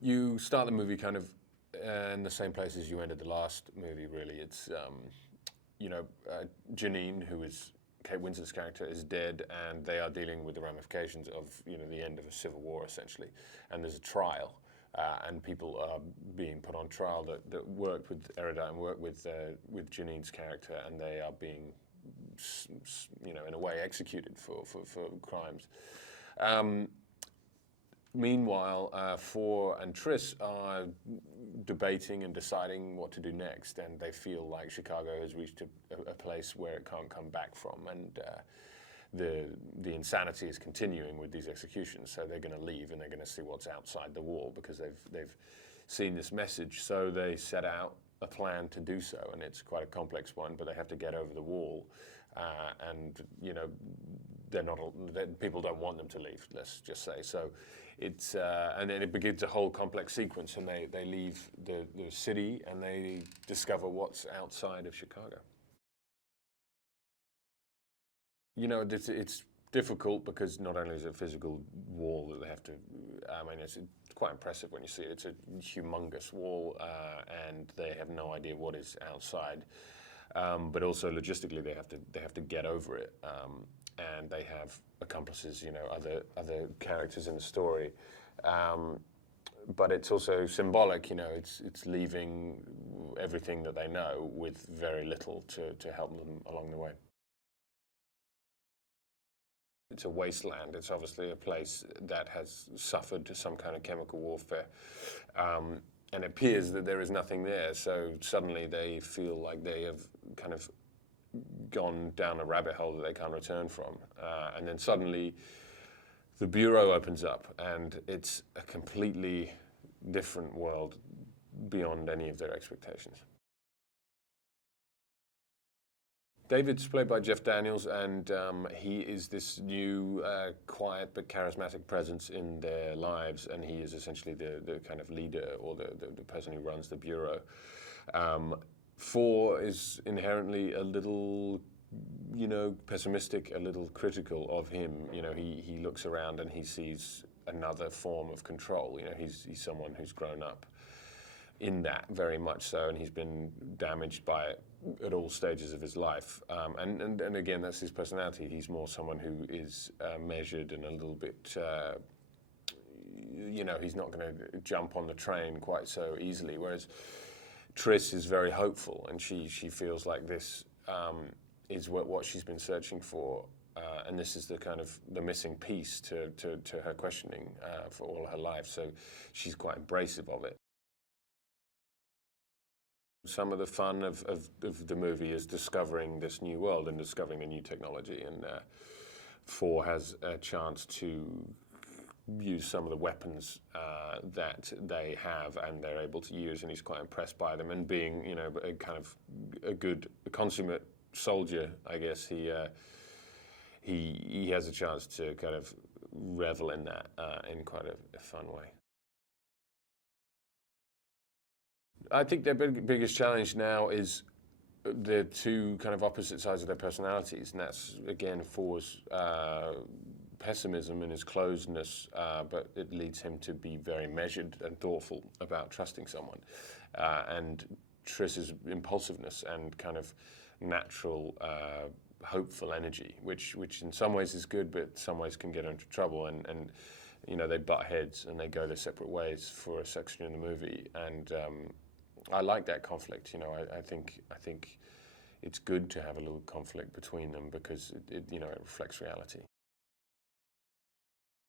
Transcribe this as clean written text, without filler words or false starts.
You start the movie kind of in the same place as you ended the last movie, really. It's, Janine, who is Kate Winslet's character, is dead, and they are dealing with the ramifications of, the end of a civil war, essentially. And there's a trial, and people are being put on trial that worked with Erudite and worked with Janine's character, and they are being, in a way, executed for crimes. Meanwhile, Four and Triss are debating and deciding what to do next, and they feel like Chicago has reached a place where it can't come back from, and the insanity is continuing with these executions. So they're going to leave, and they're going to see what's outside the wall because they've seen this message. So they set out a plan to do so, and it's quite a complex one. But they have to get over the wall, and they're not. People don't want them to leave. Let's just say so. It's and then it begins a whole complex sequence, and they leave the city, and they discover what's outside of Chicago. It's difficult because not only is it a physical wall that they have to, it's quite impressive when you see it. It's a humongous wall, and they have no idea what is outside. But also logistically, they have to get over it. And they have accomplices, other characters in the story. But it's also symbolic, it's leaving everything that they know with very little to help them along the way. It's a wasteland. It's obviously a place that has suffered some kind of chemical warfare. And it appears that there is nothing there, so suddenly they feel like they have kind of gone down a rabbit hole that they can't return from. And then suddenly the Bureau opens up, and it's a completely different world beyond any of their expectations. David's played by Jeff Daniels, and he is this new, quiet but charismatic presence in their lives, and he is essentially the kind of leader or the person who runs the Bureau. Four is inherently a little, pessimistic, a little critical of him. He looks around and he sees another form of control. He's someone who's grown up in that very much so, and he's been damaged by it at all stages of his life. And again, that's his personality. He's more someone who is measured and a little bit, he's not going to jump on the train quite so easily, whereas Triss is very hopeful, and she feels like this is what she's been searching for, and this is the missing piece to her questioning for all her life. So she's quite embracive of it. Some of the fun of the movie is discovering this new world and discovering the new technology, and Four has a chance to use some of the weapons that they have and they're able to use, and he's quite impressed by them. And being, a consummate soldier, I guess, he has a chance to kind of revel in that in quite a fun way. I think their biggest challenge now is the two kind of opposite sides of their personalities, and that's, again, Four's pessimism and his closedness, but it leads him to be very measured and thoughtful about trusting someone. And Triss's impulsiveness and kind of natural, hopeful energy, which in some ways is good, but in some ways can get into trouble. And they butt heads and they go their separate ways for a section in the movie. And I like that conflict. I think it's good to have a little conflict between them because it reflects reality.